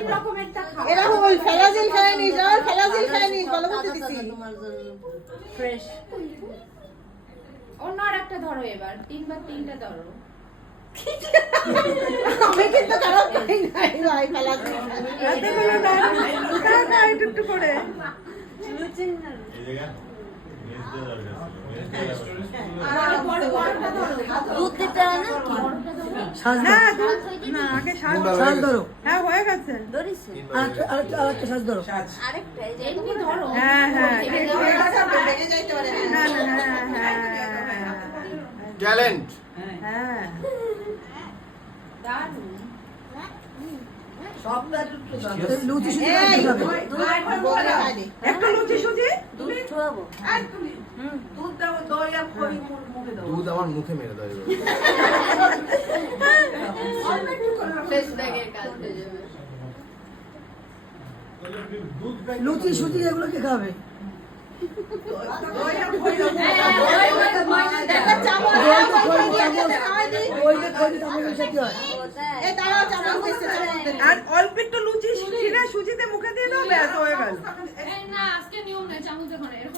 তিন রকমেরটা খাও। এরকম ওই ফেলাজিল খায় নিস, আর ফেলাজিল খায় নিস, ভালো করতে দিছি। ফ্রেশ। অন্য আর একটা ধরো এবার, তিনবার তিনটা ধরো। আমি কিন্তু খারাপ পাই নাই ভাই ফেলাজিল। এতগুলো না একটু করে দুধ দিতে হয় না না না আগে শাক ধরো। হ্যাঁ হয়ে গেছে ধরিছে আরেকটা শাক ধরো। আরেকটা এমনি ধরো। হ্যাঁ হ্যাঁ ভেঙে যাইতে পারে। না না হ্যাঁ ট্যালেন্ট। হ্যাঁ দারুণ। লুচি সুজি এই খাবে। বলে খাই দে। একটা লুচি সুজি দুধ খাওয়াবো দুধ আমার মুখে মেরে দেয় ফেস ব্যাগের কাজ হয়ে যাবে লুচি সুজি এগুলো কে খাবে? একটা চামচ খাওয়াই দি। এই দাঁড়াও, চামচ দিচ্ছে, চামচ দিচ্ছে। আর অল্প একটু লুচি ছিঁড়ে সুজিতে মুখে দিয়ে দাও, ব্যাস হয়ে গেল। না আজকে নিয়ম নেই চামচ দেখো না।